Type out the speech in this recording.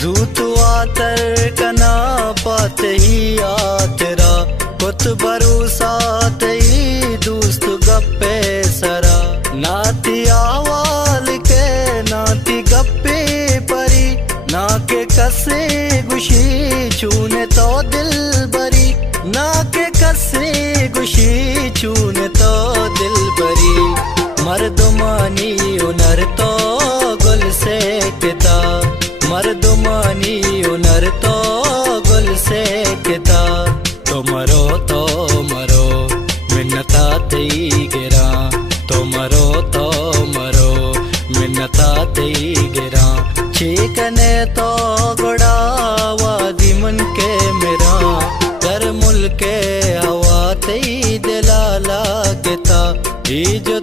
जूतुआ तर कना पाते ही आ तेरा कुत भरोसा तई दोस्त गप्पे सरा नाती आवाल के नाती गप्पे परी ना के कसे गुशी चूने तो दिल बरी ना के कसे गुशी चूने तो दिल बरी मर्दमानी उनर तो गुल से किता मर्दमानी उनर तो गुल से किता तो मरो मिन्नता तई गिरा तो मरो मिन्नता तई गिरा चीकने तो गुड़ावा दिमन के मेरा कर मुल्के हवा तई दिला लागता ई जो